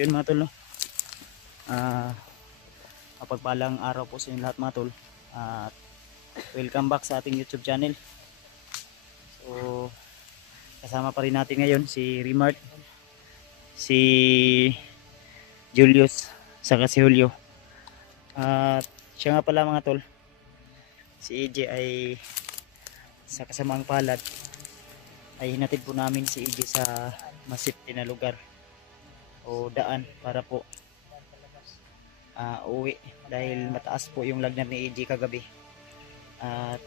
So yun mga tol, no? Mapagpalang araw po sa inyo lahat mga tol. Welcome back sa ating YouTube channel. So kasama pa rin natin ngayon si Remart, si Julius, saka si Julio. At siya nga pala mga tol, si EJ ay sa kasamaang palad ay hinatid po namin si EJ sa masipti na lugar o daan para po uwi dahil mataas po yung lagnat ni EJ kagabi. At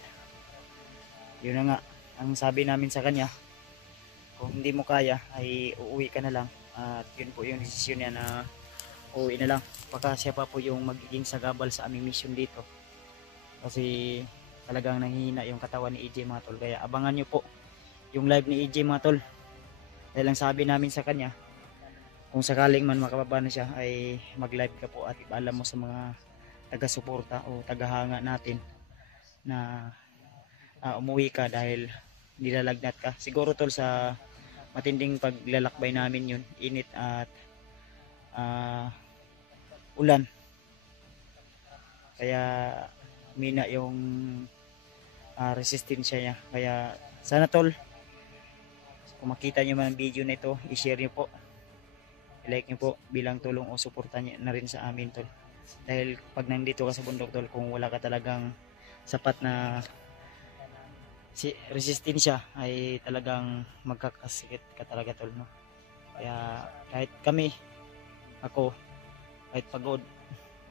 yun na nga, ang sabi namin sa kanya, kung hindi mo kaya ay uuwi ka na lang. At yun po yung desisyon niya na uuwi na lang, baka siya pa po yung magiging sagabal sa aming mission dito kasi talagang nanghihina yung katawan ni EJ mga tol. Kaya abangan nyo po yung live ni EJ mga tol, dahil ang sabi namin sa kanya, kung sakaling man makababa na siya ay mag live ka po at ipaalam mo sa mga taga-suporta o tagahanga natin na umuwi ka dahil nilalagnat ka. Siguro tol sa matinding paglalakbay namin yun, init at ulan, kaya mina yung resistensya niya. Kaya sana tol, kung makita nyo man ang video na ito, i-share nyo po, i-like nyo po bilang tulong o suporta nyo na rin sa amin tol. Dahil pag nandito ka sa bundok tol, kung wala ka talagang sapat na resistensya ay talagang magkakasakit ka talaga tol, no? Kaya kahit kami, ako, kahit pagod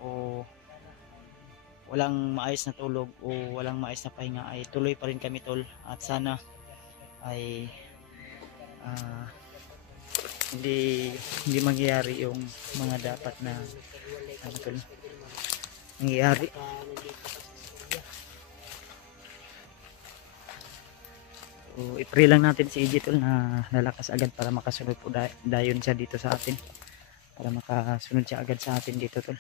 o walang maayos na tulog o walang maayos na pahinga ay tuloy pa rin kami tol. At sana ay hindi mangyayari yung mga dapat na tol, nangyayari. So, i-pray lang natin si EJ tol na lalakas agad para makasunod po dayon siya dito sa atin, para makasunod siya agad sa atin dito tol.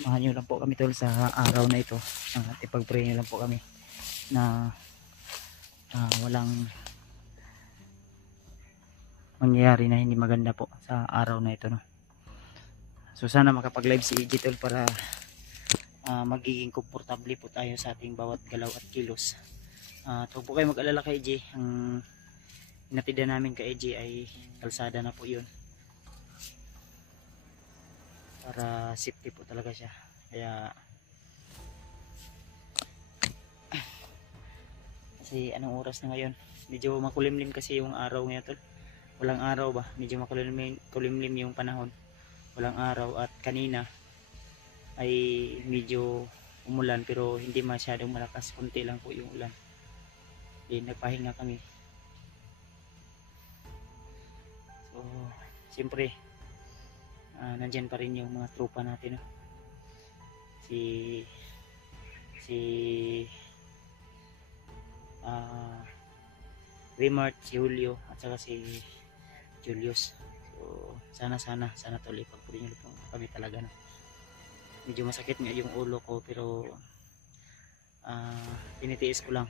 Samahan nyo lang po kami tol sa araw na ito, at ipag-pray nyo lang po kami na walang mangyayari na hindi maganda po sa araw na ito, no? So sana makapag-live si EJ tol para magiging komportable po tayo sa ating bawat galaw at kilos. Huwag po kayo mag-alala kay EJ. Ang hinatidan namin kay EJ ay kalsada na po yun, para safety po talaga siya. Kaya kasi anong oras na ngayon, medyo makulimlim kasi yung araw ngayon tol. Walang araw ba, medyo makulimlim yung panahon, walang araw. At kanina ay medyo umulan pero hindi masyadong malakas, konti lang po yung ulan. Nagpahinga kami. So siyempre nandyan pa rin yung mga tropa natin, no? si Remart, si Julio at saka si Julius. So sana tol, ipagpuri nyo po kami talaga, no? Medyo masakit nga yung ulo ko pero tinitiis ko lang.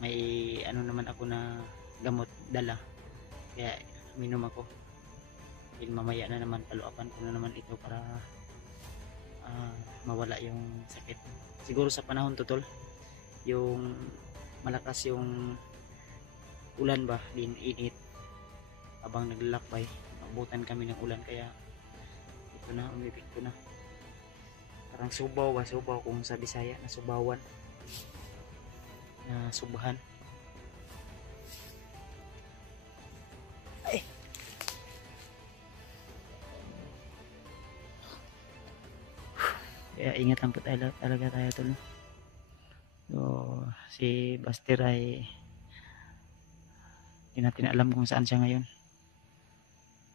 May ano naman ako na gamot dala, kaya minom ako. Din mamaya na naman paluapan ko na naman ito para mawala yung sakit. Siguro sa panahon to tol, yung malakas yung ulan ba, din init habang naglalakbay, abutan kami ng ulan, kaya ito na, umipit ko na. Parang subaw ba, subaw kung sa Bisaya na subawan, na subahan. Ay, kaya ingatan po talaga tayo tol, no? So si Baster ay hindi natin alam kung saan siya ngayon,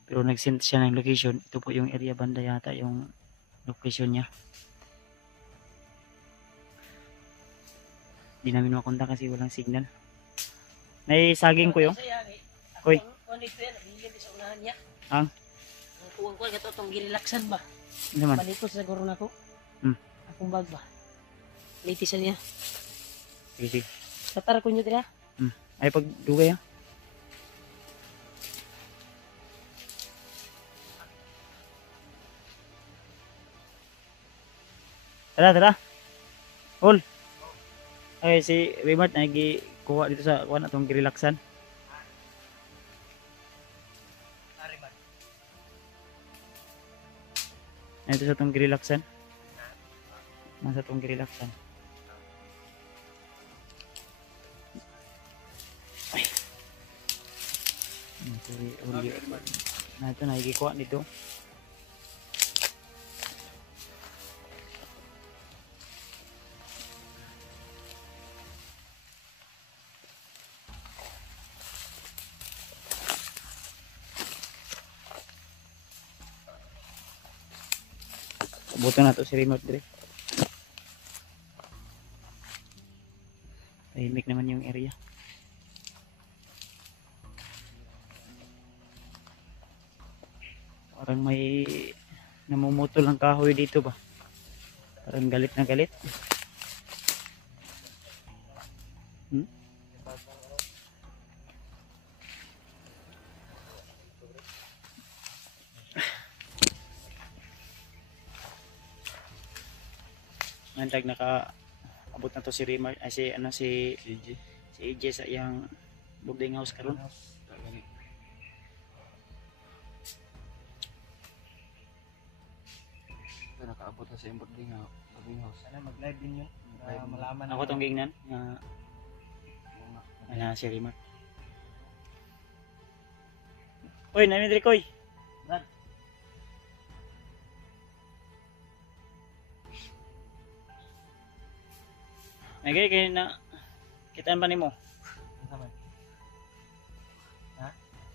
pero nag-send siya ng location. Ito po yung area banda yata yung location niya. Hindi namin makontak kasi walang signal. Naisaging ko yung koy ang kuwang ko gato tong girelaksan ba naman paliko sa guro nako akong bag ba liti sa niya. sige Tatara ko nyo dira ay pag dugay ha. Tara, tara. Hol. Ay, si Raymart kuha dito sa kuha na itong girelaksan. Ito sa itong girelaksan. Nasa itong girelaksan. Ay. Si Julio. Na ito, nakikikuha dito. Buto na to si remote dire. Tahimik naman yung area. Parang may namumutol ang kahoy dito ba? Parang galit na galit. Hmm? Nandag nakaabot na to si Rimar ay si ano si AJ sa iyang boarding house karon. Nakaabot na sa yung boarding house. Sana mag-live din yun. Para malaman Ako tong gingnan na si Rimar. Oy, namidri koy. Brad. Nagay kay na kitaan pa nimo. Sama.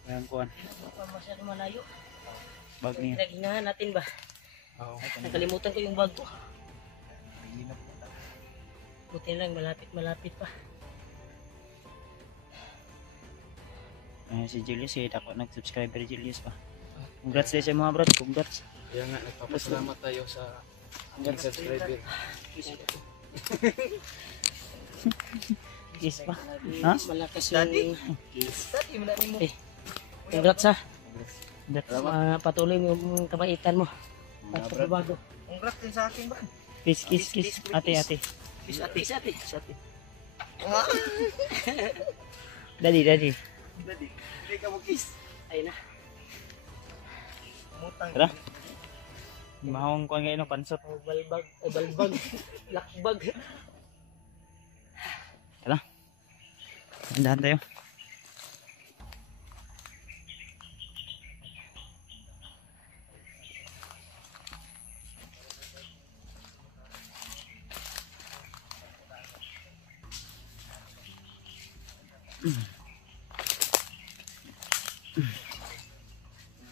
Yang kuan. Pa masyado malayo. Bag niya. Pinaghingahan natin ba? Oo. Nakalimutan ko yung bag ko. Naginap na tayo. Buti lang, malapit pa. Si Julius, ako nag-subscriber Julius pa. Congrats din sa mga brad, congrats. Kaya nga, nagpapasalamat tayo sa ating subscriber. Yes pa. Ha? Malakas Daddy? yung... Dati mo na mo. Eh, congrats ha. Congrats. Patuloy mo yung kabaitan mo. At pagbabago. Congrats din sa akin ba? Kiss, kiss, kiss. Ate, ate. Peace ate. Ate. Daddy, daddy. Daddy, hindi ka mag-kiss. Ayun na. Mutang. Tara. Mahawang ko ngayon, pansot. Balbag. Lakbag. Andahan tayo.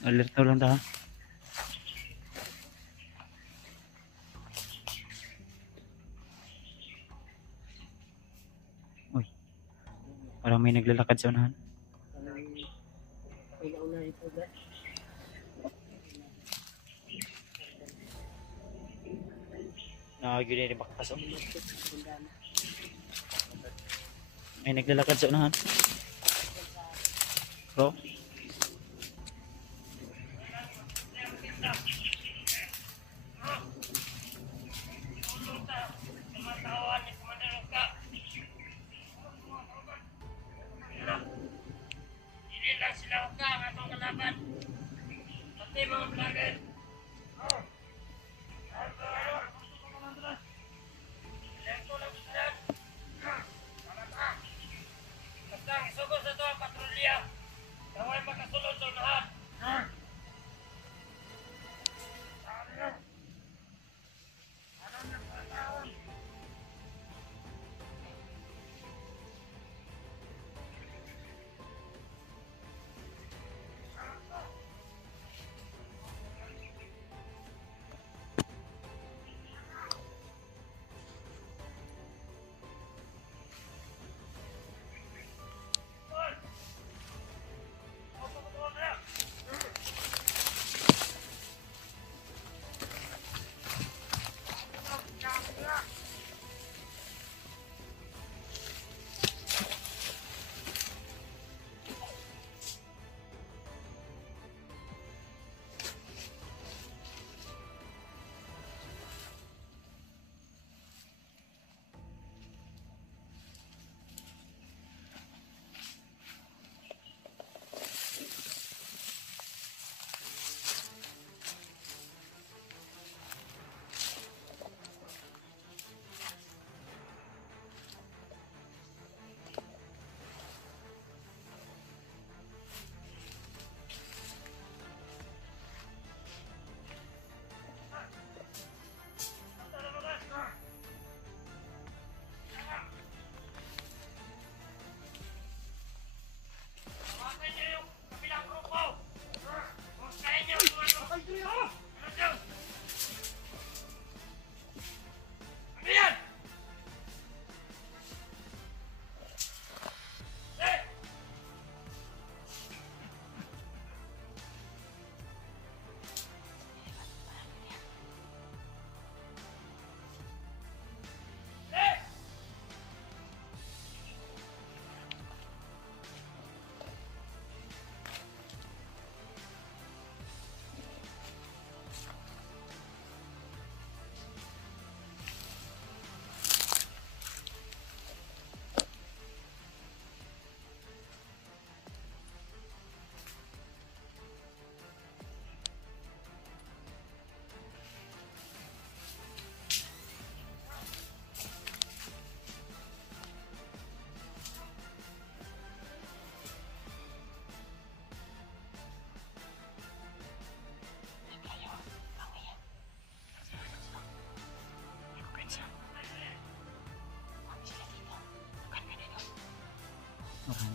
Alerto lang tayo. Uy, parang may naglalakad sa unahan. Una ito ba? Nakagyo na rin bakasok. May naglalakad sa unahan. Bro.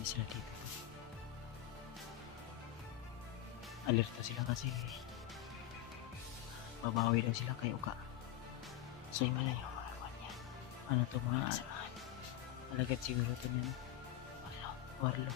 marami sila dito. Alerto sila kasi babawi daw sila kay Uka. So yung mga yung mga kanya. Ano to mga alagad siguro to niyan. Warlo.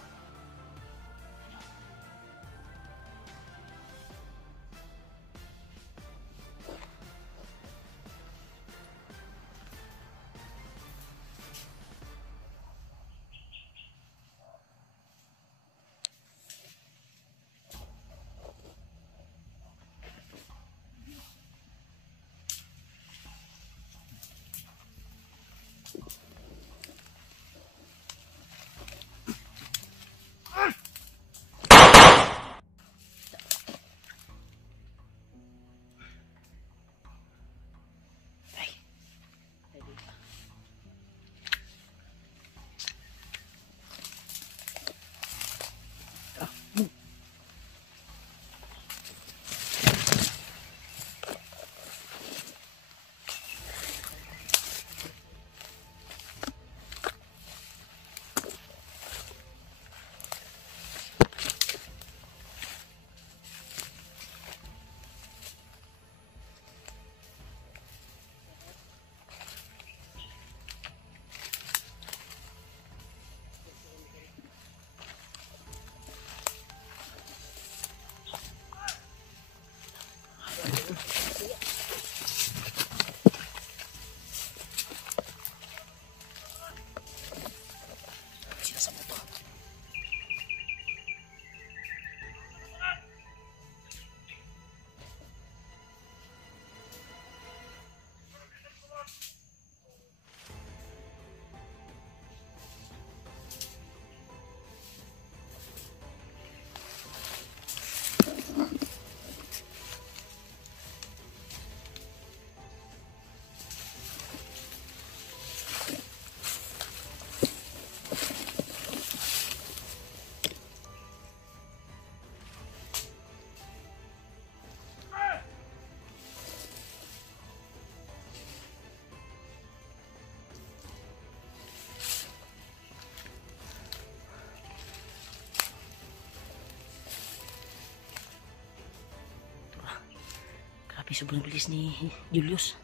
Grabe, sobrang bilis ni Julius.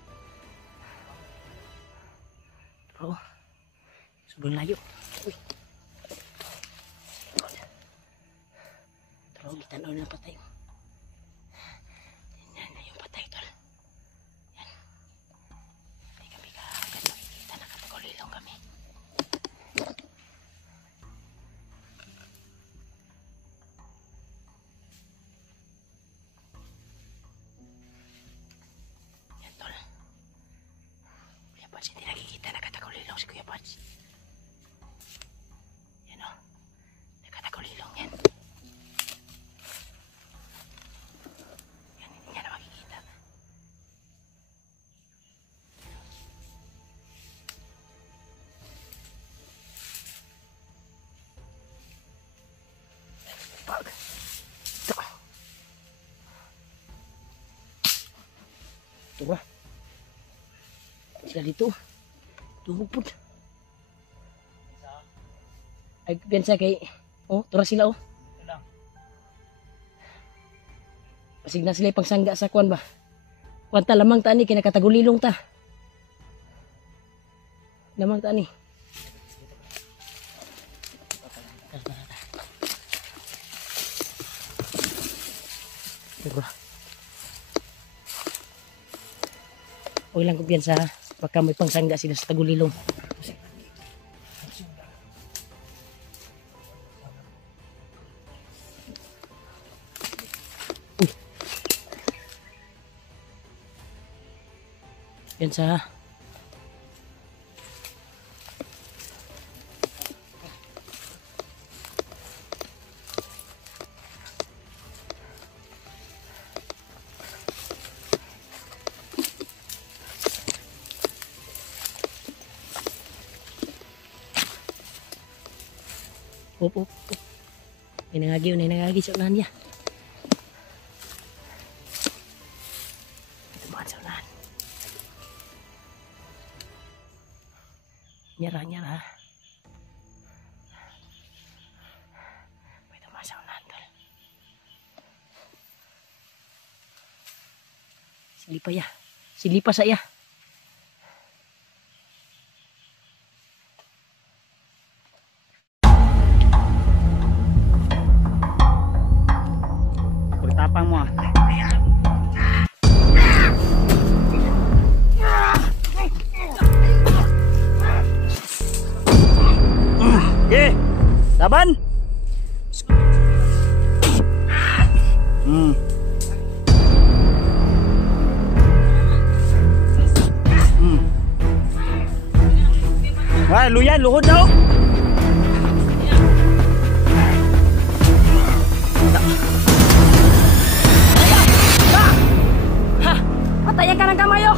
Pero, sobrang layo. Uy. Pero, itanaw na patay. Yan na yung patay, tol. Yan. Hindi kami kagad makikita. Nakatagulilong kami. Yan, tol. Kuya Pats, hindi nakikita. Nakatagulilong si Kuya Pats. Yan o. Nakatagulilong yan. Yan, hindi niya na makikita. Pag. Ito. Ito ba? Sila dito. Tumupod. Ay, piyansa kay... Oh, tura sila oh. Pasig na sila pangsangga sa kuwan ba? Kuwan ta, lamang tani, kinakatagulilong ta. Lamang tani. Diba? Huwag lang kumpiyansa ha. Baka may pangsangga sila sa tagulilong. Uy. Kumpiyansa ha. Up. May nangagi sa unahan niya. Tumahan sa unahan. Nyara. Lipa ya. Si lipa saya. Bertapang mo ah. Okay, laban. Hmm. Wah, luyan, luhod daw. Ha! Patayan ka ng kamayo!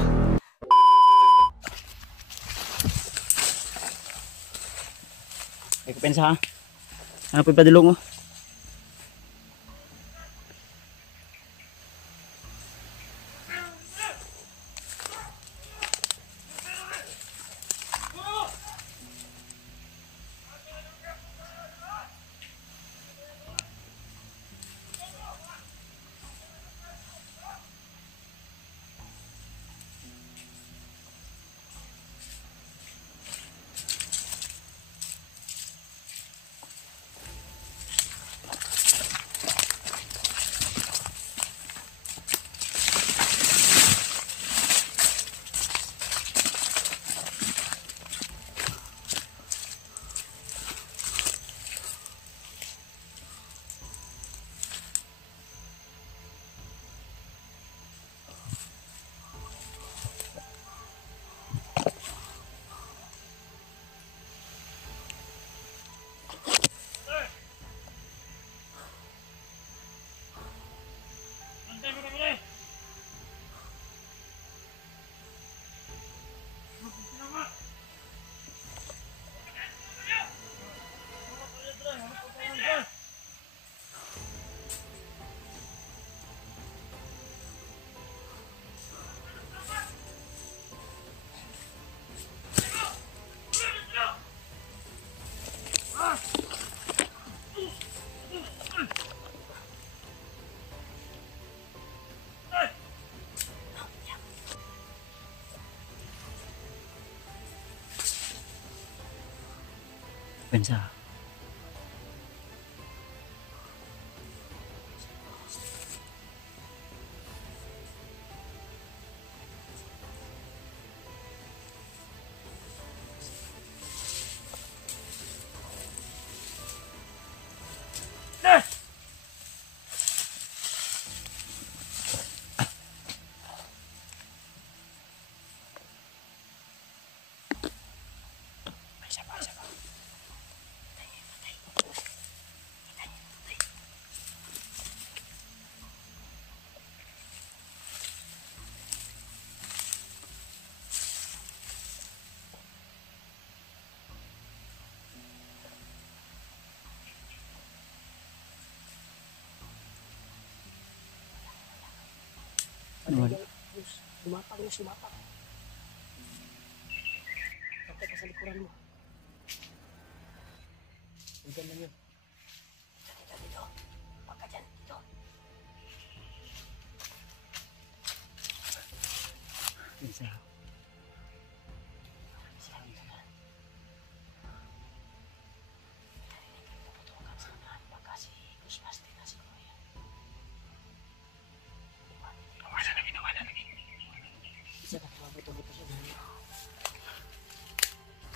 Ay, kapensa ha. Ano pa ipadulong oh. Pensa. Ano wala? Lumapang yun, lumapang. Kapag ka sa likuran mo. Diyan lang yun. Dito. Pagka dyan, dito. Pensa.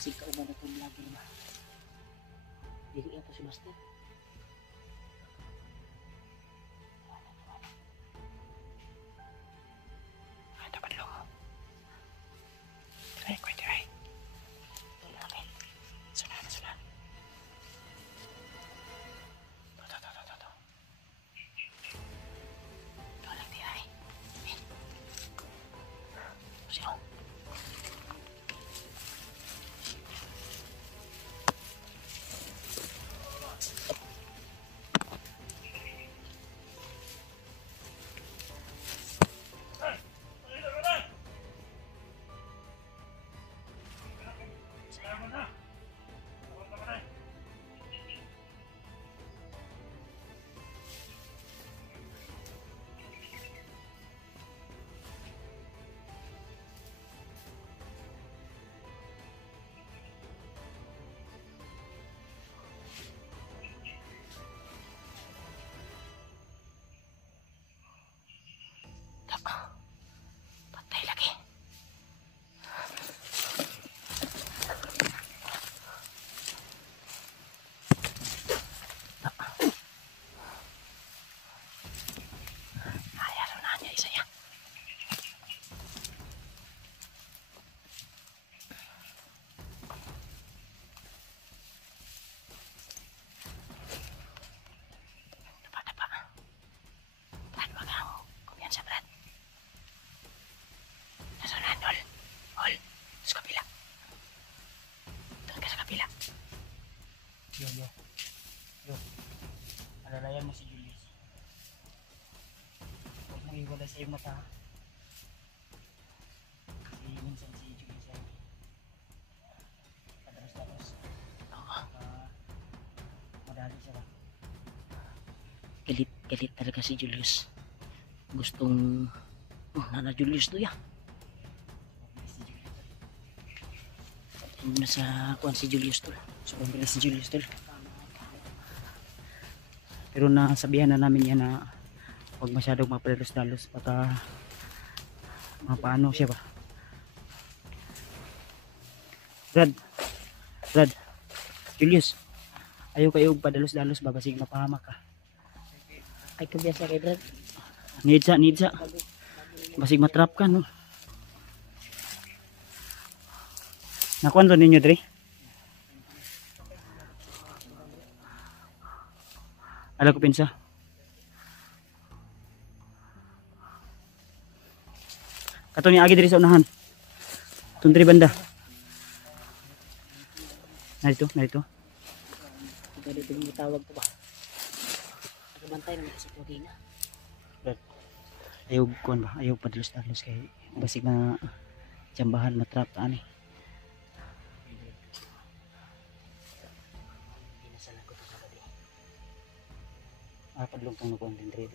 Sika umano po lagi na. Dili ito si Master. Ay, dapat lang. Try, try. Tuloy namin. Sunan. Ito. Ito lang di ay. Sino? wala sa iyong mata. Kasi minsan si Julius ay padalos-dalos. Madali siya ba? Galit talaga si Julius. Gustong nana Julius to ya. Si Julius. Nasa kuan si Julius to. Sobrang bilis si Julius tol. Pero nasabihan na namin yan na huwag masyadong mapadalos-dalos baka mapaano siya ba. Brad, Julius, ayaw kayo padalos-dalos ba basig mapahamak ka. Ay kabiyasa kay Brad. Nidsa. Basig matrap ka no. Nakuan to ninyo dre? Ala ko pinsa. Kato ni agi diri sa unahan. Tundri banda. Narito. Pwede din tawag to ba? Nagbantay naman sa tugina. Ayaw kuan ba? Ayaw padalos-dalos kay basig na jambahan matrap ta ani. Pinasalan ko to sa gabi. Padlong tong kuan din dre.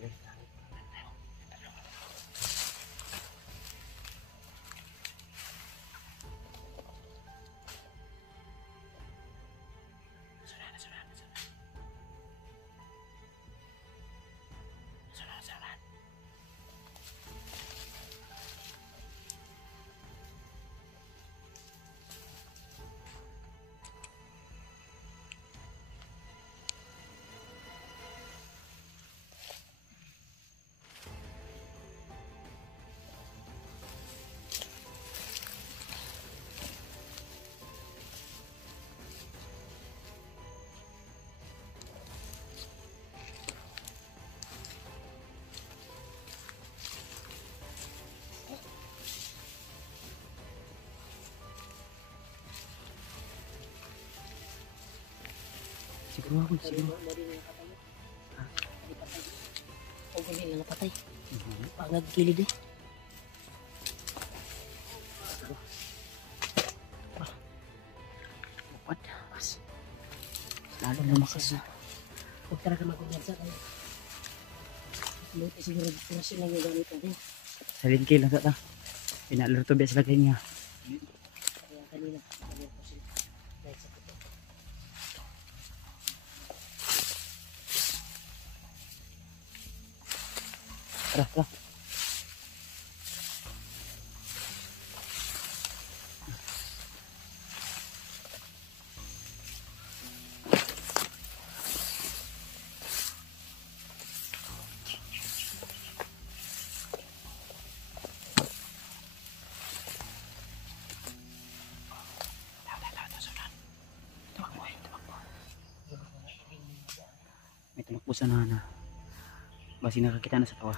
Siguro ako, siguro. O ganyan lang napatay. Pangagkilid eh. Dapat. Lalo lumakas. Huwag talaga mag-ugansa kayo. Luti siguro operasyon lang yung gamit natin. Salin lang ta. Pinalaro to bes lagay niya. Kaya kanina, sabi ko sila. Dahil sa puto. Tara. May tumakbo sa nana. Basi nakakita na sa tawa.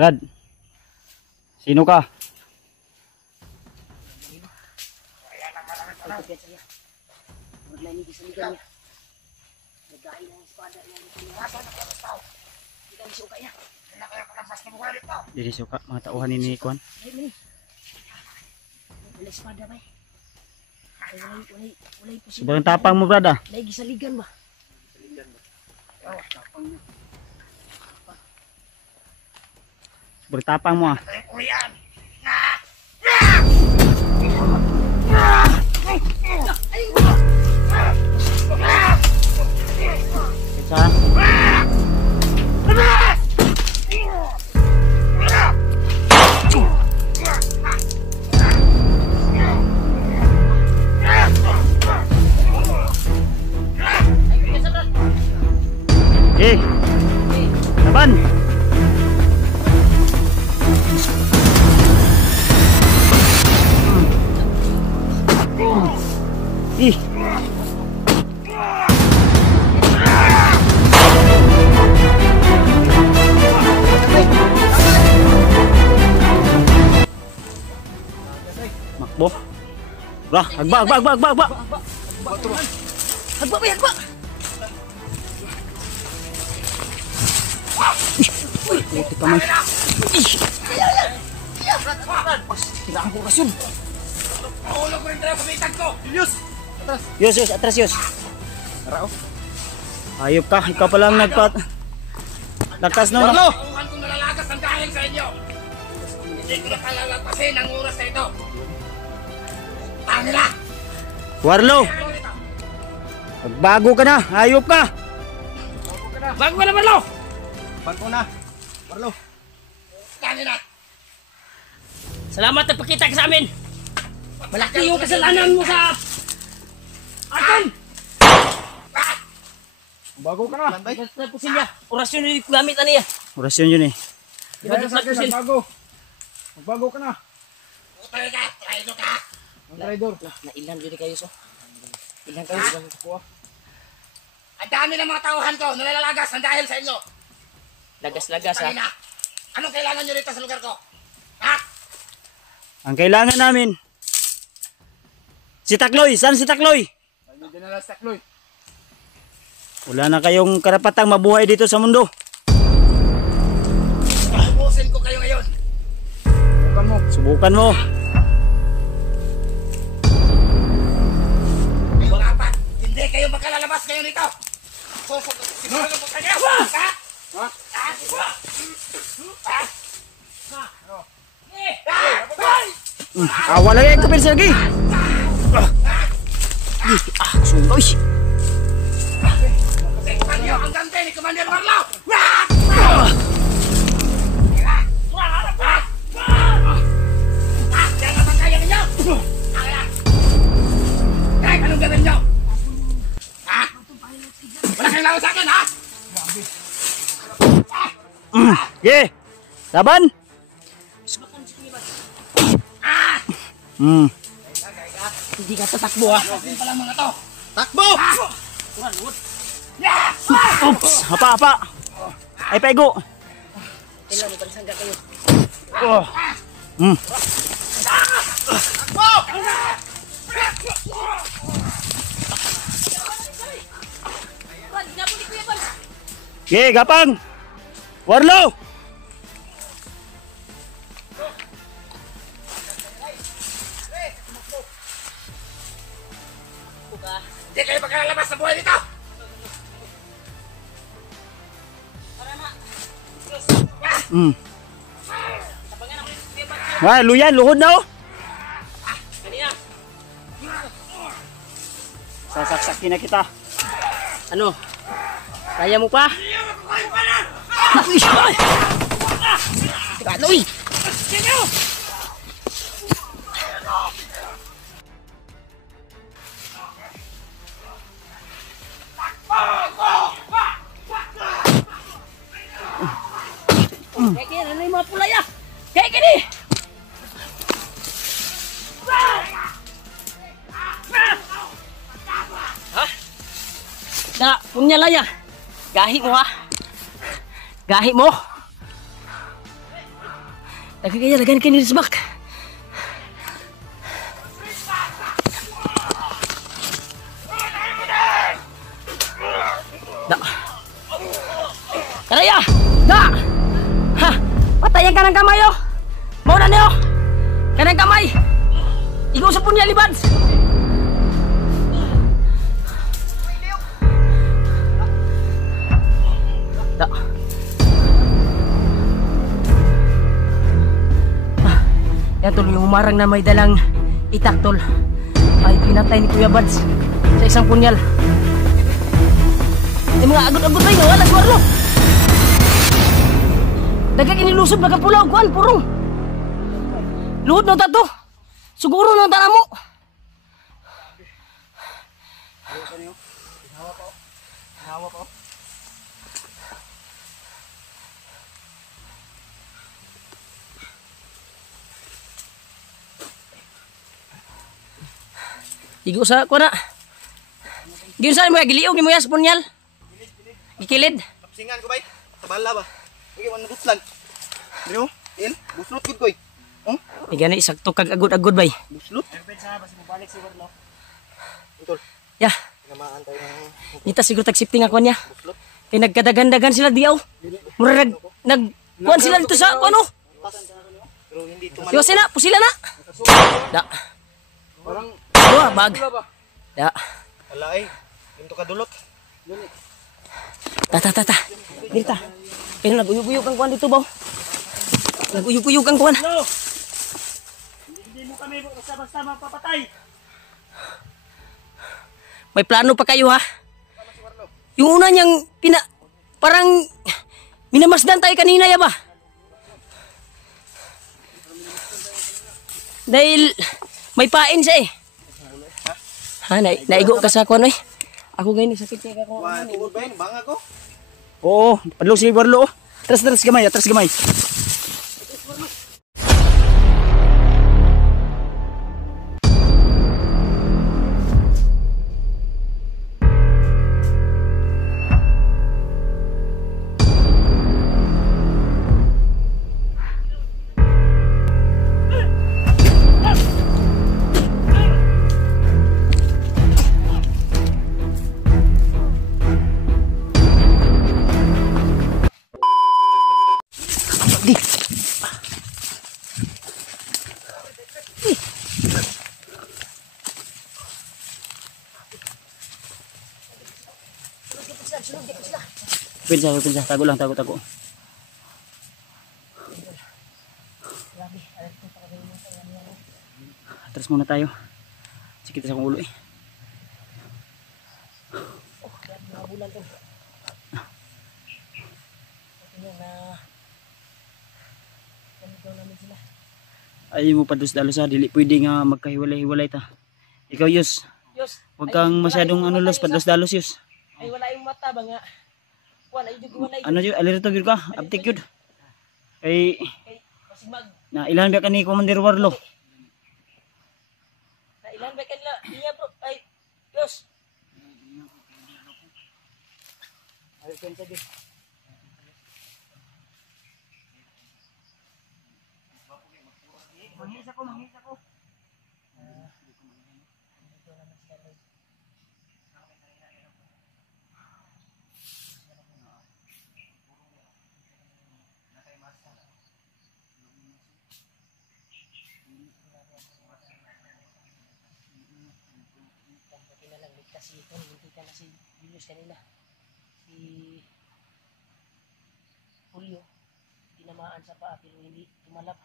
Brad, sino ka? Ay, kapit siya. Huwag na hindi sa ligan niya. Nagkain ng espada niya. Hindi ka nisuka niya. Dili suka mga tauhan ni Kwan. Ay, mani. Wala espada ba eh. Walay posible. Sobrang tapang mo, Brad ah. Lagi sa ligan ba? Sobrang tapang mo ah. Isa. Eh, laban. Ih. Makbo. Lah, agba. Hagba ba, hagba! Buti pa man. Kailangan ko kasyon. Yus, atras Yus. Ayop ka, ikaw pa lang lakas no. Tuhan kong nalalagas ang dahil sa inyo. Hindi ko na kalalapasin ang oras na ito. Tangina! Warlo, magbago ka na, ayop ka. Bago ka naman, Lo! Bago na. Marlo. Tangina! Salamat na pakita ka sa amin. Malaki yung kasalanan mo sa akin. Bago ka na. Basta po sila. Orasyon yung gamit na niya. Orasyon yun eh. Diba sa pusil? Magbago ka na. Utay ka! Traido ka! Traidor. Nailan yun kayo, so. Ilan kayo? Ang dami ng mga tauhan ko nalalagas ang dahil sa inyo. Lagas-lagas, ha? Tangina! Anong kailangan nyo rito sa lugar ko? Ha? Ang kailangan namin, si Takloy, saan si Takloy? Hindi dinala sa Takloy. Wala na kayong karapatang mabuhay dito sa mundo. Ubusin ko kayo ngayon. Bukan mo. Subukan mo. Kayong apat, hindi kayo makalalabas kayo nito. Sigurado po kayo. Ha? Ha? Wala yung kapil sa lagi. Sundoy. Sektan niyo ang gante ni Commander Marlo. Yan ang kaya ninyo. Kahit anong gawin nyo. Ha? Wala kayong lawan sa akin, ha? Yeah. Laban. Hindi ka tatakbo, ha? Hindi pa lang mga to. Takbo! Oops. Hapa. Ay, paigo. Kailan mo pagsangga kayo? Yeah, gapang. Warlo. Hindi kayo makalalabas sa buhay nito. Wah, luyan, luhod na oh. Sasaksakin na kita. Ano? Kaya mo pa? Kaloy! Kaya kaya, ano yung mga pulay ah? Kaya kini! Ha? Na, punya laya. Gahi mo ha. Gahi mo. Lagi kaya lagan kini di sebak. Da. Karaya. Da. Ha. Patayan ka ng kamay oh. Mau na niyo. Kanang kamay. Ikaw sa punya libads. Da. Yan tol, yung umarang na may dalang itak tol ay pinatay ni Kuya Bads sa isang punyal. Yung mga agot-agot tayo, wala suwarlo. Dagag inilusob, nagapulaw, kuhan, purong. Luhod na tato. Siguro na tala mo. Igo sa ko na. Giun sa mo giliog ni mo yas punyal. Gikilid. Kapsingan ko bay. Tabala ba? Sige man nagutlan. Rio, il, buslot gud koy. Oh, Gani sakto kag agud-agud bay. buslot. Pensa basta mo balik si Warlo. Utol. Ya, Namaan tayo ng nita siguro tag safety nga kon niya. buslot. Kay nagkadagan-dagan sila diaw. Mura nag kuan sila dito sa ano? Pero hindi tuman. Yo sila, pusila na. Da. Parang Dua bag. wala ba? Da. Wala ay. Dito ka dulot. Ta. Dita. Pero naguyog-uyog ang kuan dito ba? Naguyog-uyog ang kuan. No! Hindi mo kami basta-basta mapapatay. May plano pa kayo ha? Yung una niyang parang minamasdan tayo kanina ya ba? Dahil may pain siya eh. Ha, naigo ka sa kuan eh. Ako ganyan, sakit niya ka Wa tungod bay, banga ko. Oo, padlong si Warlo. Atras gamay, atras gamay. Pinsa, tago lang, tago. Atras muna tayo. Sikit sa kong ulo eh. Ayaw mo padus-dalos ha, dili pwede nga magkahiwalay-hiwalay ta. Ikaw Yus, Diyos, huwag kang masyadong los, padus-dalos Yus. ay wala yung mata ba nga? Kuan ay jud wala Ano yun, alirito gyud ka, abtik yun. Ay, kay pasimag. na ilan ba ka ni Commander Warlo? Na ilan ba kanila? Iya bro, ay Diyos. Manghis ako. Kasi ito, hindi ka na si Julius kanina. Si Julio, tinamaan sa paa pero hindi tumalap.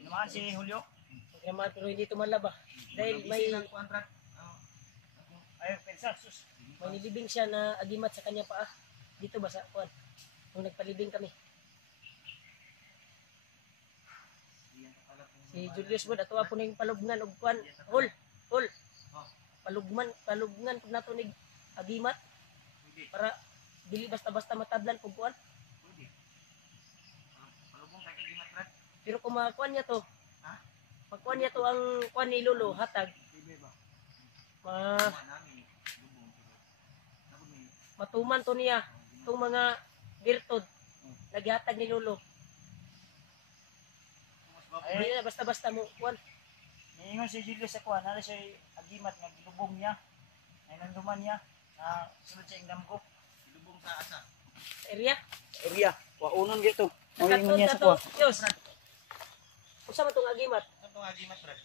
Tinamaan si Julio. Tinamaan pero hindi tumalab ah. Dahil may Ay, pensa, sus. nilibing siya na agimat sa kanya paa. Dito ba sa kuan? Nung nagpalibing kami. Si Julius Bod ato po ning palugnan og kuan. Hol. Palugnan pag nato nig agimat para dili basta-basta matablan pug kuan. Pero kung makuan niya to, pagkuan niya to ang kuan ni Lolo hatag. Matuman to niya itong mga birtod naghatag ni Lolo. Hindi na basta-basta mo kuan. Niingon si Julius sa kuha, nala siya agimat nga gilubong niya. Ay nanduman niya, na sunod siya yung damgo. Gilubong sa asa. Sa area. Area, waunon dito. Niingon Katod niya na sa to. kuha. Yos. Usa man tong agimat. Ano tong agimat brad?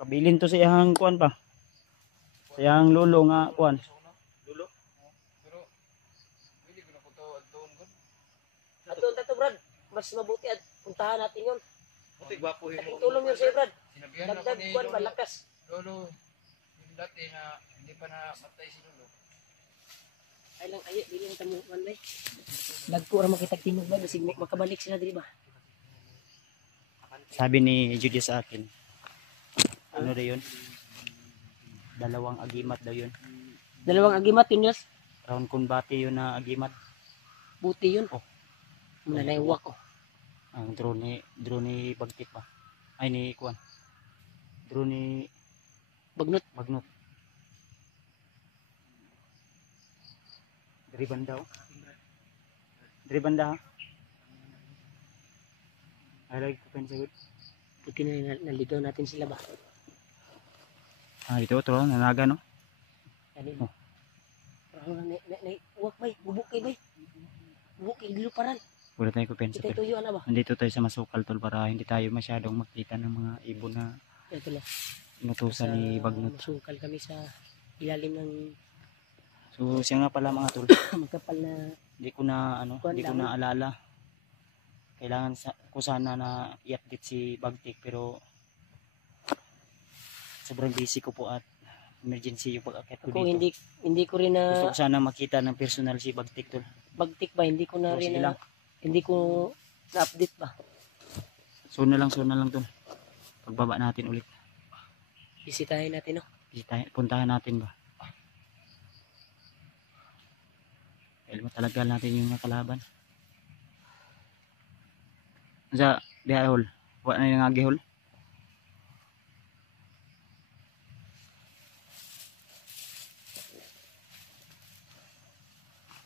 Kabilin to sa iyang kuhan pa. Sa iyang lolo nga kuhan. Dulo. Pero hindi ko na ko to adtoon ko. Ato tato Brad, mas mabuti at puntahan natin yon. Buti gwapo Ating mo. tulong yun sa'yo Brad. Sinabihan ako Dagdag ni kuan Lolo. malakas. Lolo, yung dati na hindi pa na matay si Lolo. Ay lang ayo dili ang tamuan bay. Dagko ra makitag tinog ba bisig makabalik sila diri ba. Sabi ni Julius sa akin, ano daw yun? Dalawang agimat daw yun. Dalawang agimat yun Yos. Round kunbate yun na agimat. Buti yun. Oh. Nanaywa ko. Ang drone ni Bagtik ba? Ay ni Kuan. Drone ni Bagnot. Magnot. Dari banda oh. Dari banda ha. Ay lagi ko pensagod. Buti na naligaw natin sila ba? Ah ito to nanaga no. Ano? Uwak bay, bubuk kay bay. Bubuk kay giluparan. Wala tayo ko pensa Kita pero tuyo na ba? nandito tayo sa Masukal tol para hindi tayo masyadong makita ng mga ibon na Ito lang. inutusan ni Bagnot. Sukal kami sa ilalim ng So siya nga pala mga tol. magkapal na Hindi ko na Kuwan hindi ko lang. na alala. Kailangan ko sana na i-update si Bagtik pero sobrang busy ko po at emergency yung pag-akit ko ako dito. hindi ko rin Gusto na ko sana makita ng personal si Bagtik tol. Bagtik ba, hindi ko na So, rin sige na lang. hindi ko na-update ba. So na lang tol. Pagbaba natin ulit. Bisitahin natin no. Puntahan natin ba? Dahil matalagal natin yung nakalaban. Sa Bihol, wala na yung agihol.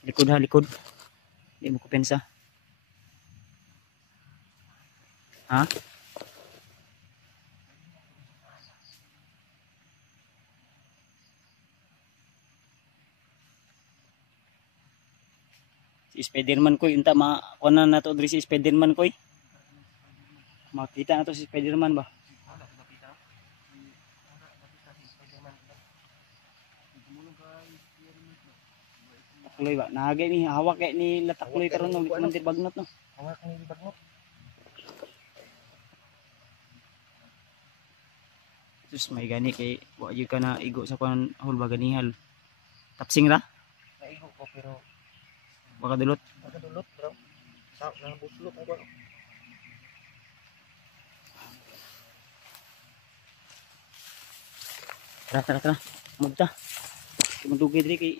Likod ha, likod. Hindi mo ko pensa. Ha? Si Spiderman ko, yung tama, kuha na to diri si Spiderman ko. Makita na to si Spiderman ba? Takloy ba? Nagay ni hawak kay ni latakloy karon no, Mandir Bagnot no. Hawak ni Bagnot. Sus may gani kay wa jud ka na igo sa kuan hol ba ganihal. Tapsing ra? Naigo ko pero Baka dulot. nakadulot bro. Sa buslot ang kuno. Tara. Magta. Tumudugay diri kay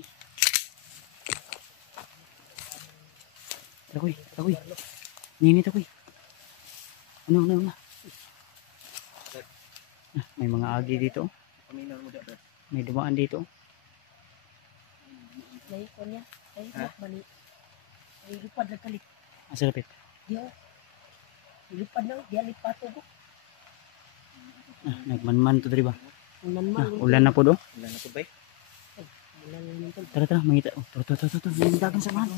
Takoy. Ninit akoy. Ano. May mga agi dito. May dumaan dito. Nay ko niya. Ay mani. Ay lupad na kalit. Asa lapit? Diyo. Lupad na diya lipato ko. Nagmanman to diri ba? Manman. Ulan na po do. Ulan na to. Tara mangita. Oh, to. May dagan sa unahan.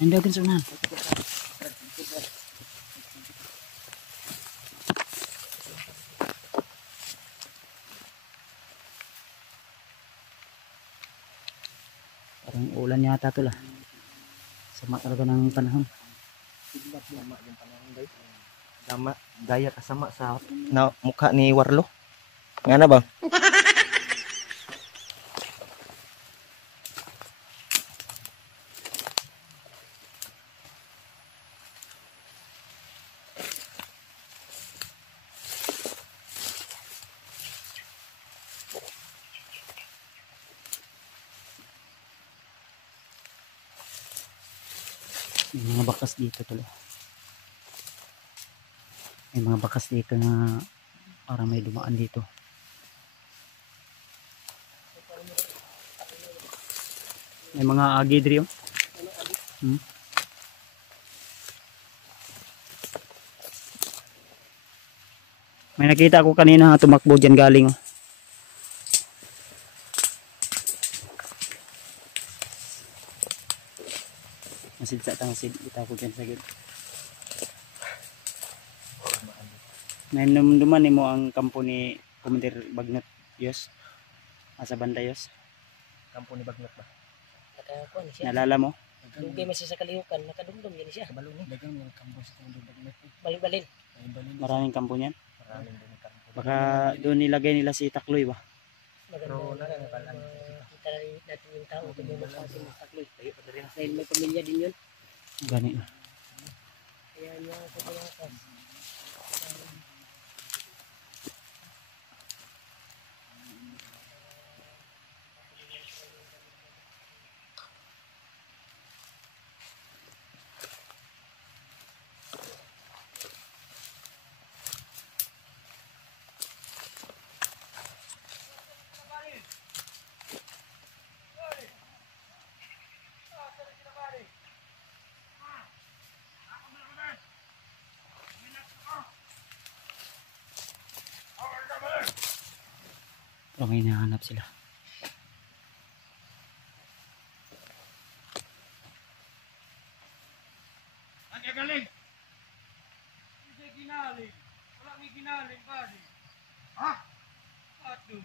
May dagan sa unahan. Parang ulan yata to lah. Sama talaga ng panahon. Sama gaya kasama sa na mukha ni Warlo. Nga na bang? May mga bakas dito tuloy. May mga bakas dito na parang may dumaan dito. May mga agi diri oh. May nakita ako kanina tumakbo dyan galing oh. Masidsa tangsid kita ko dyan sa gid. May numduman nimo ang kampo ni Commander Bagnot Yos. Asa banda Yos? Kampo ni Bagnot ba? Nakakuan siya. Nalala mo? Dugay man siya sa kalihukan, nakadumdum din siya. Kabalo ni dagang yung kampo sa Commander Bagnot. Balin-balin. Maraming kampo niyan. Maraming din kampo. Baka doon nilagay nila si Takloy ba? Maganda na kita natin yung tao kung may magkasi ng takloy. Dahil may pamilya din yun. Gani. Kaya niya sa palakas. Parang may hinahanap sila. Ang galing! Hindi ginaling. Wala may ginaling ba? Ha? Ato.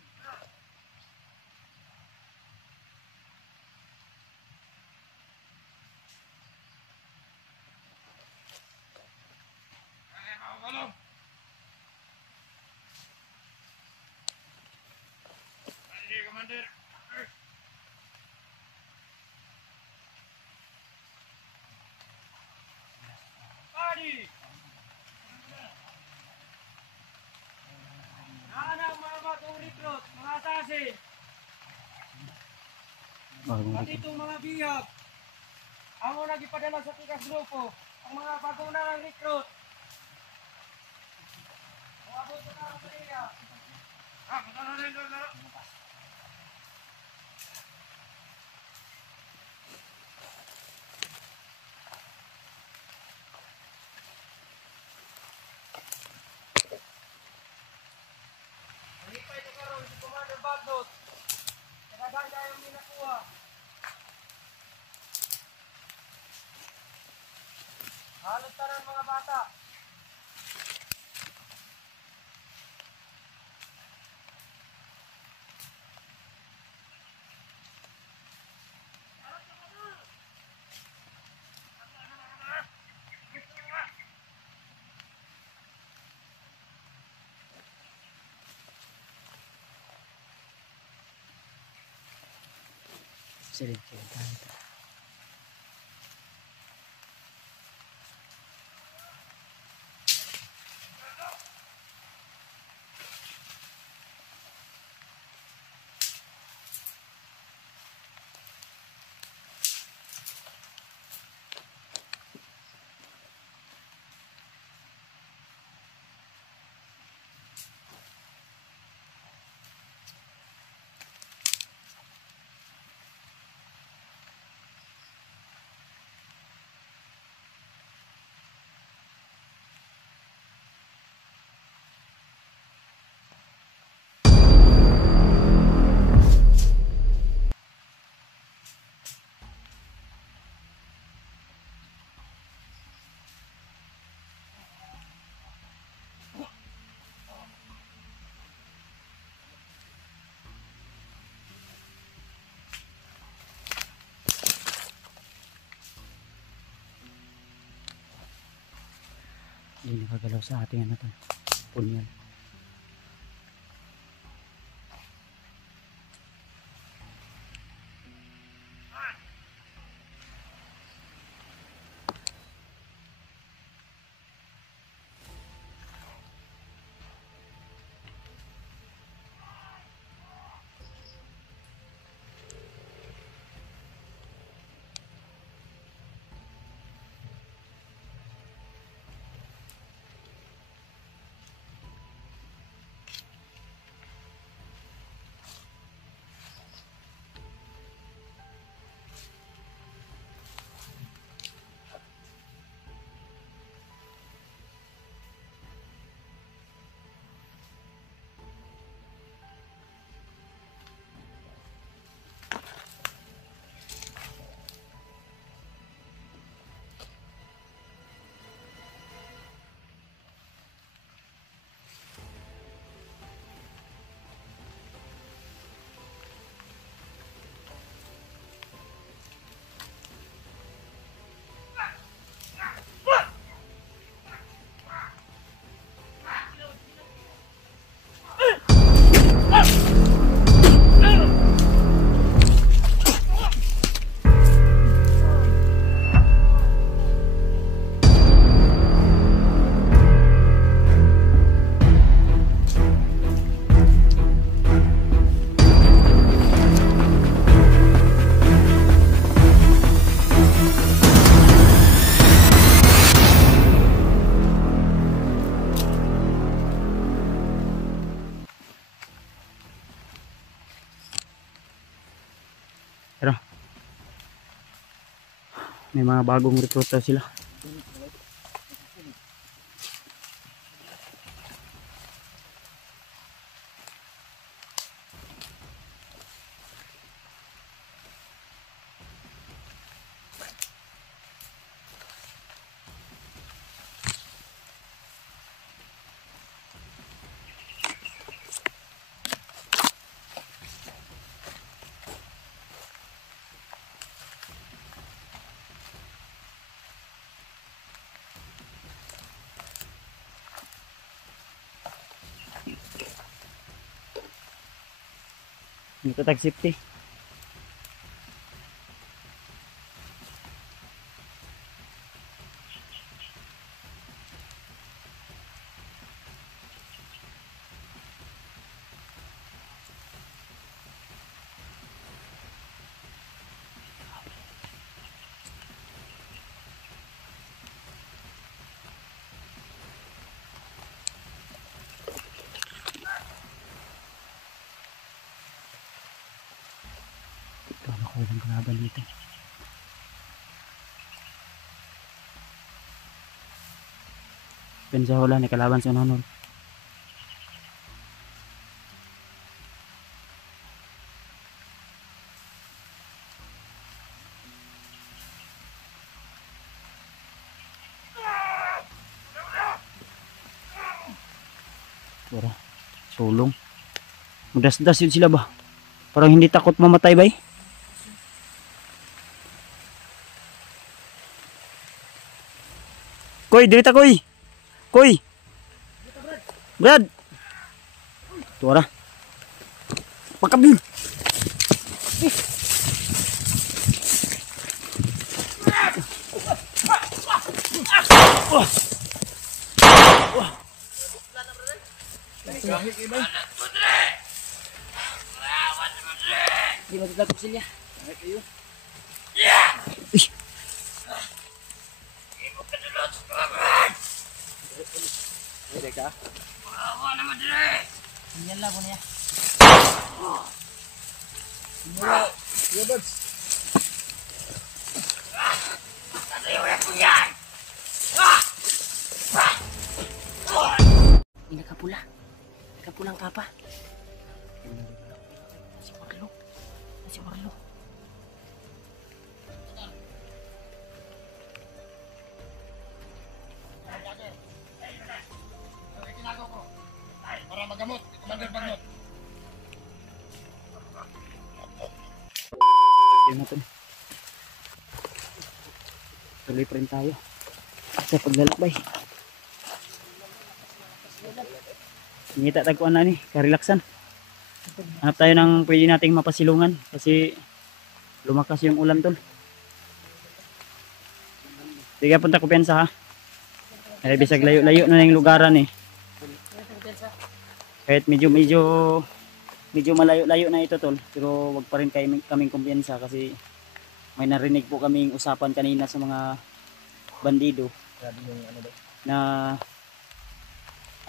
Ay, makakalong! Hindi, Commander! Padi! Naan ang mga bagong recruit, mga asasin, Bagong pati itong mga bihag. Amo nagipadala sa tikas grupo, ang mga bagong na recruit. Umabot ko na sa iya. Punta na rin doon na. Malipay ito karoon si Commander Bagdot. Nakadaan tayo yung minakuha. Halos tanan mga bata. Silid. Hindi nakagalaw sa ating ano to. Punyan. Pero may mga bagong rekruta sila. Dito tag safety. Ito, nakuha ng kalaban dito. Pensa wala ni kalaban sa nanol. Tara, sulong. Mudas-das yun sila ba? Parang hindi takot mamatay ba eh? Koy, dirita koy. Koy. Brad. Tuara. Pakabil. Di ba dito silya? Yan lang po niya. Ini nakapula. Nakapulang kapa. Si Marlo. Si Marlo. Para magamot, Commander Bagnot. Yun natin. Tuloy pa rin tayo. Sa paglalakbay. Ngita tagkuan na ni, karelaksan. Hanap tayo ng pwede nating mapasilungan kasi lumakas yung ulan tol. Sige punta kumpiyansa ha. Ay bisag layo-layo na yung lugaran eh. Kahit medyo malayo-layo na ito tol, pero wag pa rin kaming kumpiyansa kasi may narinig po kaming usapan kanina sa mga bandido na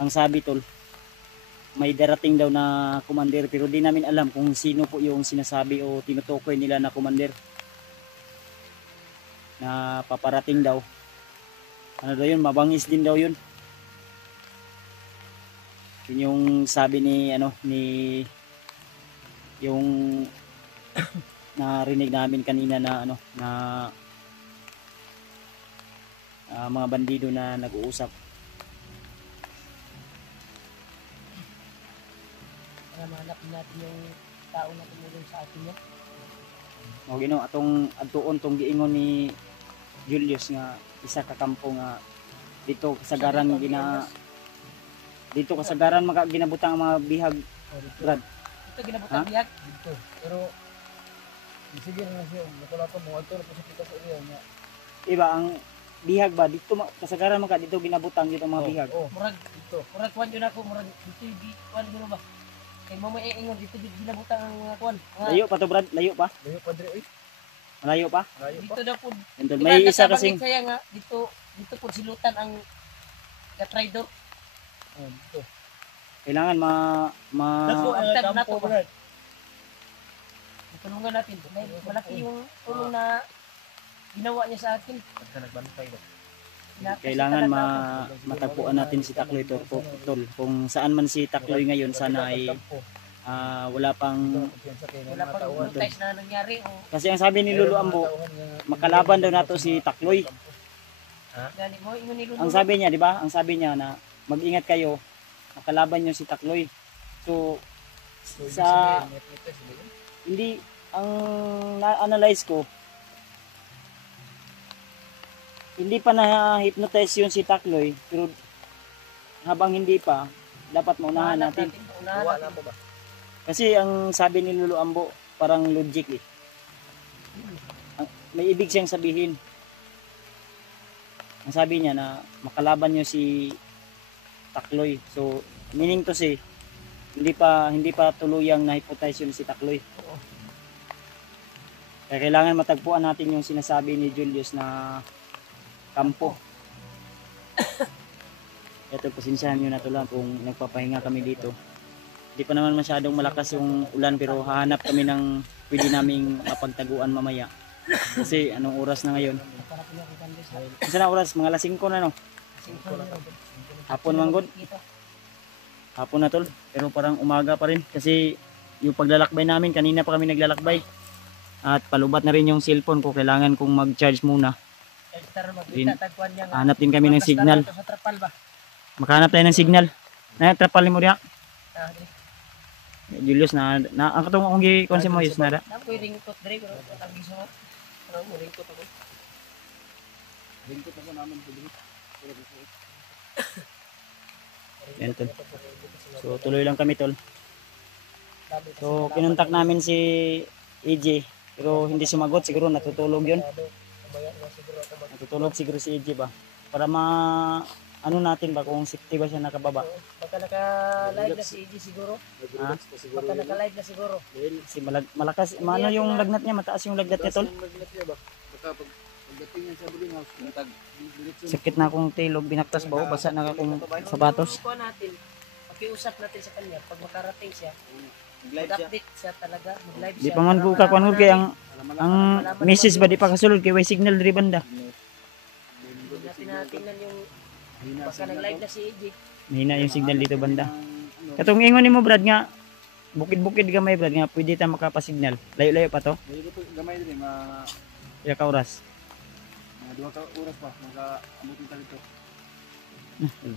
ang sabi tol may darating daw na commander pero di namin alam kung sino po yung sinasabi o tinutukoy nila na commander na paparating daw. Ano daw yun, mabangis din daw yun. Yun yung sabi ni yung narinig namin kanina na mga bandido na nag-uusap. Para mahanap natin yung tao na tumulong sa atin yan. O gino atong adtuon tong giingon ni Julius nga isa ka kampo nga dito kasagaran ginabutang ang mga bihag Brad. Ito ginabutang bihag. Dito. Pero sige na siya. Nakula ko mo ato na po sa pitas area nga. Iba ang bihag ba dito kasagaran man ka dito ginabutang dito ang mga bihag. Oh, Murag dito. Murag kuwan yun ako. Murag dito yung kuwan yun ba? Kay mo may ingon dito ginabutang ang mga kuwan. Layo pa to Brad, layo pa. layo pa dire oy. Malayo pa. Layo pa. Dito daw po. Entol Diba, may isa nakabanggit kasing saya nga dito po silutan ang ka-trader. Oh, dito. kailangan Dako, ang tab na to ba? Brad. Tulungan natin. Malaki yung tulong na ginawa niya sa akin. Pagka nagbantay daw. kailangan matagpuan natin si Takloy tol. Kung saan man si Takloy ngayon sana ay wala pang Wala pang montage na nangyari. O kasi ang sabi ni Lolo Ambo makalaban daw nato si Takloy. gani mo, ingon ni Lulu. Ang sabi niya, di ba? Ang sabi niya na mag-ingat kayo, makalaban niyo si Takloy. So sa hindi ang na-analyze ko hindi pa na-hypnotize yun si Takloy pero habang hindi pa dapat maunahan natin Unahan natin. po ba? Kasi ang sabi ni Lolo Ambo, parang logic eh. May ibig siyang sabihin. Ang sabi niya na makalaban niyo si Takloy. So, meaning to say, hindi pa tuluyang na-hypothesize yun si Takloy. Kaya kailangan matagpuan natin yung sinasabi ni Julius na kampo. Ito, pasensyahan nyo na to lang kung nagpapahinga kami dito. Hindi pa naman masyadong malakas yung ulan pero hahanap kami ng pwede naming mapagtaguan mamaya. Kasi anong oras na ngayon? Para pinakikandis ha. Kasi na oras? Mga lasing ko na no? Hapon man good. Hapon na tol. Pero parang umaga pa rin. Kasi yung paglalakbay namin, kanina pa kami naglalakbay. At palubat na rin yung cellphone ko. Kailangan kong mag-charge muna. Hanap din kami ng signal. Sa trapal ba? Makahanap tayo ng signal. Trapal ni mo diya. Ah, Julius na ang katong akong gikuan si Moyes na da. Nakoy ringkot dre pero ang giso mo. Ano ringkot ako. Ringkot ako naman dito. Yan tol. So tuloy lang kami tol. So kinontak namin si AJ pero hindi sumagot, siguro natutulog yun. Natutulog siguro si AJ ba? Para ano natin ba kung safety ba siya nakababa. Baka naka-live na si EJ siguro. Ha? Baka naka-live na siguro. Kasi malakas, maano yung lagnat niya, mataas yung lagnat niya tol. Baka pagdating yan sa boarding house, Sakit na akong tilog, binaktas ba? Basa na akong sapatos. Kuha natin. Pakiusap natin sa kanya pag makarating siya. Mag-update siya talaga. Mag-live Di siya. pa man ko kakuan ko kay ang message ba di pa kasulod kay way signal diri banda. Hindi natin natingnan yung baka nag-live na si EJ. Mahina yung signal dito banda. Katong ingon nimo brad nga bukid-bukid gamay brad nga pwede ta makapasignal. Layo-layo pa to. Mayroon po gamay din Ila ka oras. mga 2 ka oras pa maka-abutin ta dito.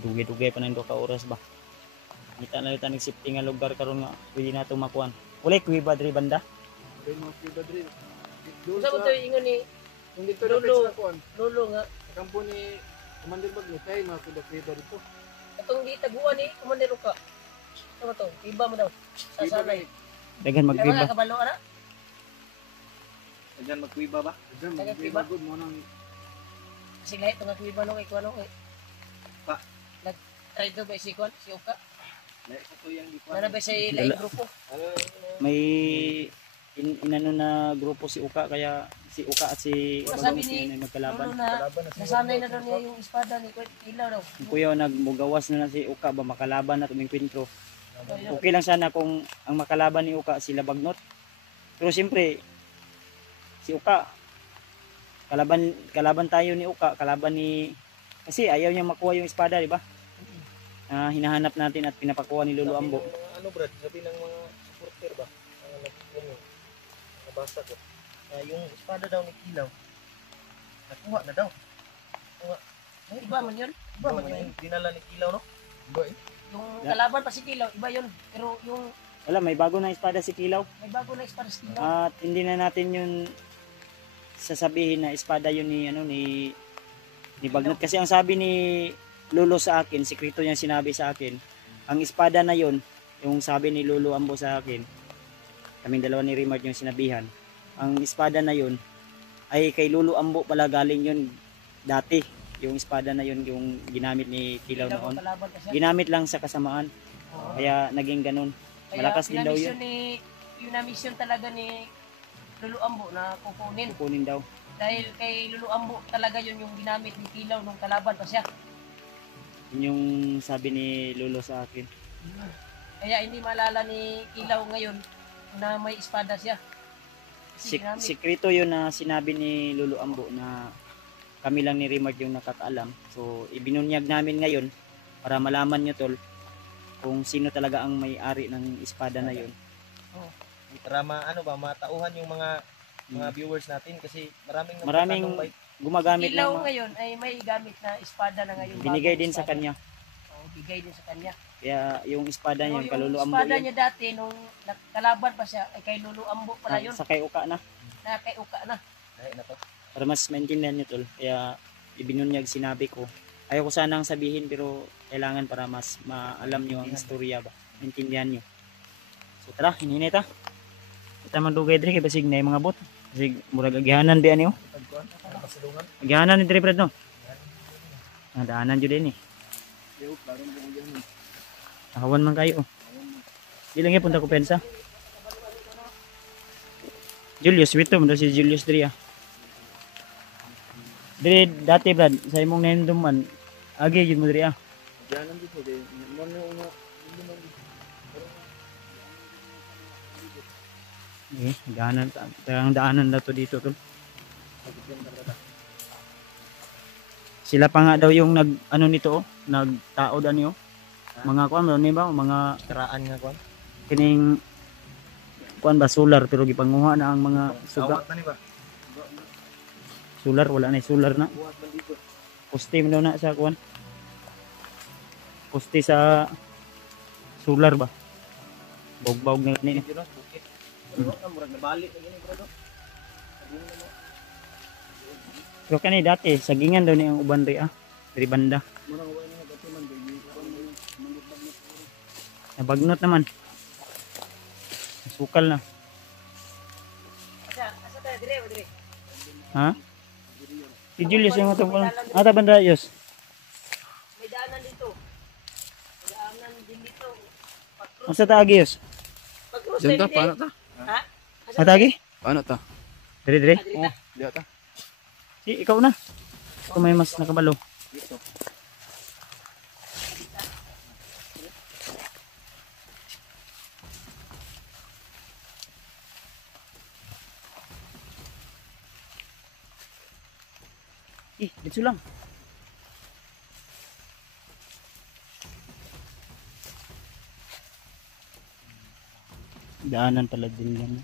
Dugay-dugay pa nang 2 ka oras ba. Kita na ta safety nga lugar karon nga pwede na to makuan. Wala kuwi ba diri banda? Then mga kuya Badri. Doon Sa mo to ingon ni yung dito Lolo. na kuan. Lolo nga. Sa kampo ni Commander Bagno kay mga kuya dito. Atong di taguan ni kumandero ka. Ano to? Iba mo daw. Sa sanay. Daghan Kaya magkuwi mga ba? kabalo ana. Diyan magkuiba ba? Diyan Taga mga Cuba? good mo nang Kasi lahat itong kuiba no kay kuano kay. Pa. Nag-try to ba si Kwan? Si Oka? Lahat sa tuyang di Nana ba sa laing grupo? May inano na grupo si Uka kaya si Uka at si Wala, sabi Bagnos ni na nagkalaban. Lolo na nasanay na daw niya yung espada ni Kwan. Ilaw daw. Ang kuya nagmugawas na si Uka ba makalaban na tuming kwentro. Okay lang sana kung ang makalaban ni Uka sila Bagnot. Pero siyempre si Uka kalaban tayo ni Uka, kalaban ni kasi ayaw niya makuha yung espada, di ba? Hinahanap natin at pinapakuha ni Lolo Ambo. Ano brad, sabi ng mga supporter ba? Nabasa ko. Yung espada daw ni Kilaw. Nakuha na daw. Iba man yun. Iba man yun. Dinala ni Kilaw no? Yung kalaban pa si Kilaw, iba yun. Pero yung Wala, may bago na espada si Kilaw. may bago na espada si Kilaw. At hindi na natin yun sasabihin na espada yun ni ni Bagnot kasi ang sabi ni Lolo sa akin, sikreto niya sinabi sa akin, ang espada na yun, yung sabi ni Lolo Ambo sa akin, kaming dalawa ni Rimard yung sinabihan, ang espada na yun ay kay Lolo Ambo pala galing yun dati, yung espada na yun yung ginamit ni Kilaw Kilaw noon. ang kalaban pa siya. Ginamit lang sa kasamaan, Oo. kaya naging ganun. Malakas din daw yun. Yung na-mission talaga ni Lolo Ambo na kukunin. Kukunin daw. Dahil kay Lolo Ambo talaga yun yung ginamit ni Kilaw nung kalaban pa siya. Yun yung sabi ni Lolo sa akin. Kaya hindi maalala ni Kilaw ngayon na may espada siya. Kasi ginamit. Sikreto yun na sinabi ni Lolo Ambo na kami lang ni Rimard yung nakakaalam. So ibinunyag namin ngayon para malaman nyo tol kung sino talaga ang may-ari ng espada na yun. Para matauhan yung mga viewers natin kasi maraming Maraming gumagamit Kilaw ng ngayon ay may gamit na espada na ngayon. binigay bagong din sa espada. kanya. Oo, bigay din sa kanya. Kaya yung espada niya, yung Yung kalulu Ambo espada yun. niya dati nung kalaban pa siya ay kay Lolo Ambo pala yun. Sa kay Uka na. Na kay Uka na. Ay, na to. Para mas maintindihan nyo tol. Kaya ibinunyag sinabi ko. Ayaw ko sanang sabihin pero kailangan para mas maalam nyo ang istorya ba. Maintindihan nyo. So tara, hininit ta. Kita mandugay diri kay basig na yung mga bot. Basig murag agihanan di ani oh. Agihanan ni diri Brad no. Daanan jud din eh. Awan man kayo. Di lang punta ko pensa. Julius, wito mo si Julius diri ah. Diri dati Brad, sa imong nahinduman, agi yun mo diri ah. Diyanan dito din. Una. Daanan na to dito tol. Sila pa nga daw yung nag ano nito oh, nagtaod ani oh. Mga kuan ni ba mga Karaan nga kuan. kining kuan ba solar pero gipanguha na ang mga suga. Awat na ni ba? Solar wala na solar na. Buhat man dito. Poste mo daw na sa kuan. Poste sa solar ba. Bog-bog na ni. Dito na bukit. Pero murag nabalik na gini bro. Pero kani dati sagingan daw ni ang uban ri ah. Diri banda. Murang wala na dati man kay manlibag na puro. Nabagnot naman. Sukal na. Asa tayo, dire o dire? Ha? Si Julius yung atong pala. Ata banda Yos. May daanan dito. May daanan din dito. Asa taagi Yos? Pag-cross Diyan ta tayo, paano ta? Ha? Asa taagi? Paano ta? Dire dire. Oh. Diya ta. Si ikaw na. Ikaw may mas nakabalo. Dito lang. Daanan pala din yan.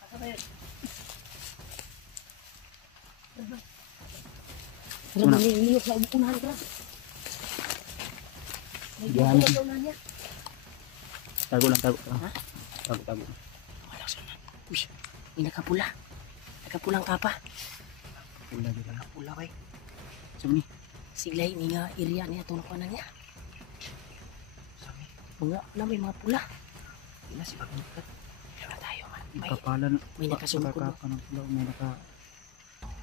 Asa tayo? Ano na? Ano sa unahan ka? Diyan. Sa unahan niya. Tago lang, tago. Ha? Tago. Wala sa unahan. Uy, may nakapula. Nakapulang kapa. Pula dito. Nakapula kay. Sabi ni. Siglay, may nga area niya. Tunok pa na niya. Mga na may mga pula. Ina si Pagmukat. Kaya tayo man. Kapalan. May nakasungkod no? Nakakapan ng pula. May naka...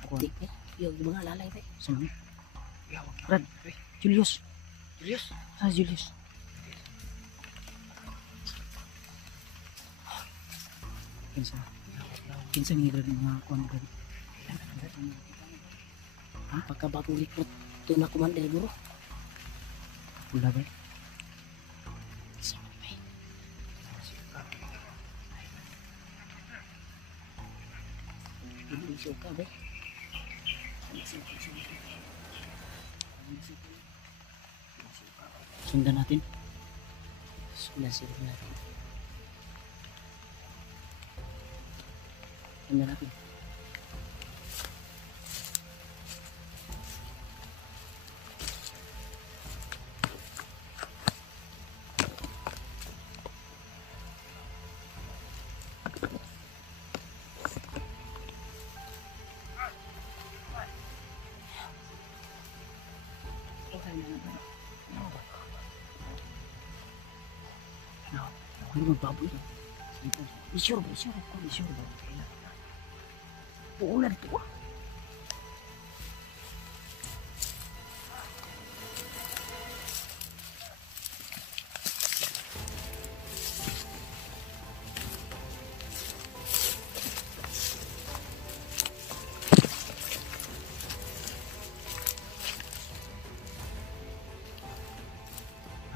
Tik eh. Yung mga lalay tayo. Sabi ni. Brad. Julius. Julius. Ah, Julius. Kinsa ni Brad mga kuan Brad. Pagkabagong likot. Ito na kumanda bro. Pula ba? Sampai. Ini suka be. Sundan natin. Sudah siap natin. Sundan natin. Ano magbaboy? Isure ba? Isure ba? Uulan ito ah.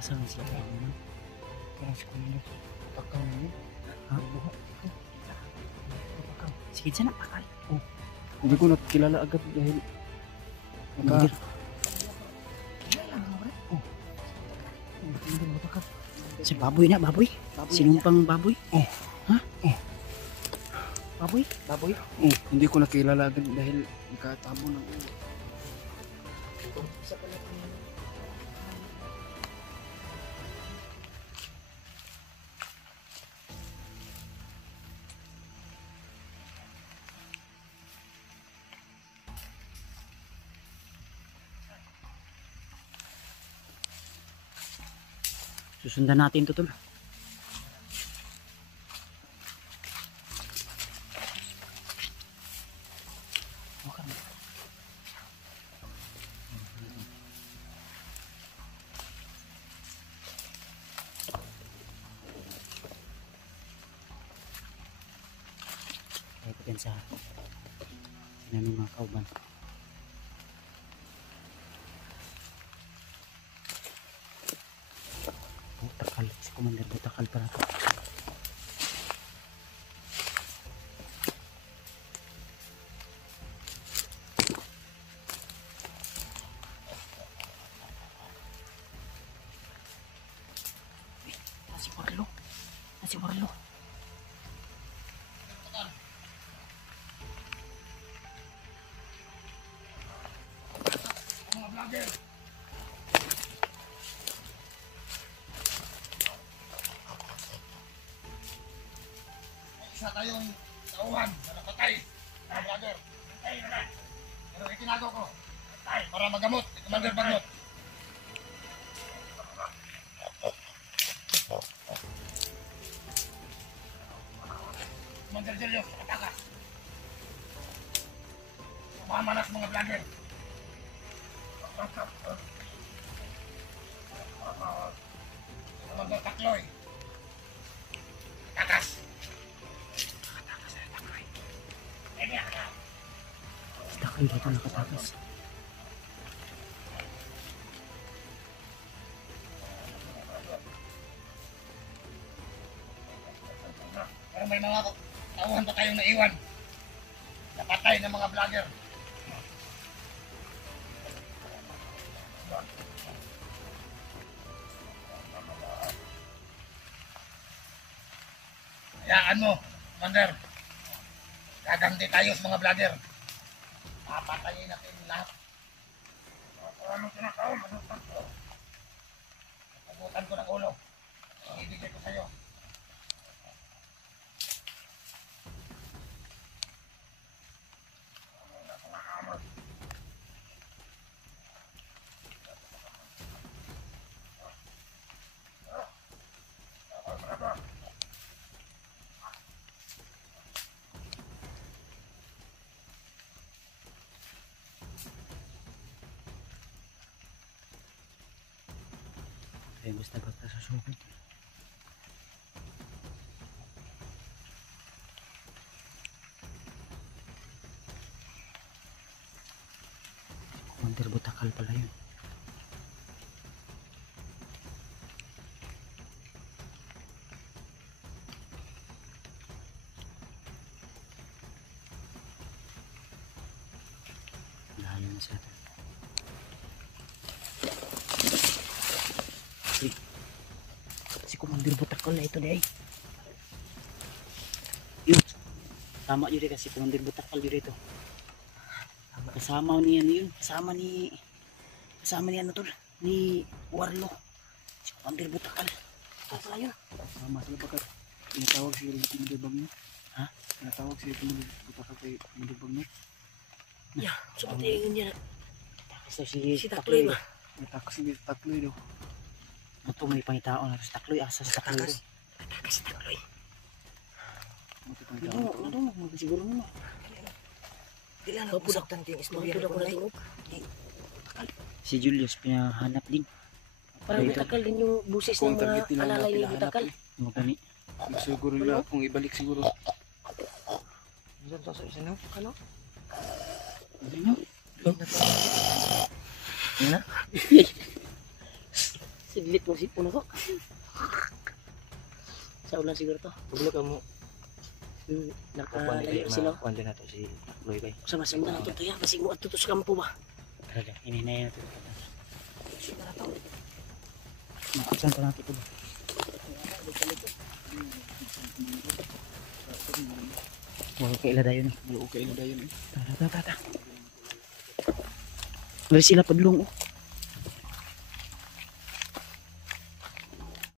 Asa nga sila kayo naman? Kaya si Kuya Pakaw na yun. Ha? Pakaw. Sige dyan na pakal. Hindi ko nakilala agad dahil Naka... hindi mo takap. Si baboy na, baboy. Sinumpang baboy. Ha? Baboy? Baboy? Hindi ko nakilala agad dahil nakatabo ng ulo. Susundan natin to tol. Okay. Tayo pa din sa sinanong mga kauban. Butakal, si Commander Butakal para to. Si Warlo. Si Warlo. Mga vlogger. May isa tayong tauhan na napatay. Mga vlogger. Patay na. Pero itinago ko. Para magamot. Si Commander Bagnot. Commander Julius, nakatakas. Mamanas mga vlogger. Commander Takloy. Takas. Takal dito nakatakas. Pero may mga tauhan pa tayong naiwan. Napatay ng mga vlogger. Hayaan mo, Commander. Gaganti tayo sa mga vlogger. Papatayin natin lahat. Ano tinatawag? Nagutan ko ng ulo. Ibigay ko sa'yo. Ayun, basta basta sa sugod. Commander Butakal pala yun. Layo na sa atin. Si Commander Butakal na ito di ay. Yun. Tama yun kasi Commander Butakal yun ito. Kasama ni ano yun. Kasama ni ano tol. Ni Warlo. Si Commander Butakal. Ito pala yun. Tama sila pagkat tinatawag si Commander Bagnot. Ha? Tinatawag si Commander Butakal kay Commander Bagnot. Ya, seperti yun yan. Kasi Si Takloy ba? Natakas si Takloy daw. Ito may pangitaon na sa Takloy. Asa sa Takloy. Takas si Takloy. Ano? Siguro mo. Kailan ako pusaktan ting istorya ko na tingog. Si Julius pinahanap din. Parang Dito. Butakal din yung buses ng mga alalay ni Butakal. Magani. Siguro nila kung ibalik siguro. Ano? Ano? Ano? Sidlit mo si puno ko. Sa ulan siguro to. Paglo ka mo. Nakalayo sila. Kuwan din nato si Takloy bay. Sa masanda na ito tayo. Masig mo at tutos kampo ba? Talaga. Ininay natin. Sila na to. Makapsan pa natin ito ba? Wala ka ilada yun. Wala okay na dayon. Tara. Mari sila padulong oh.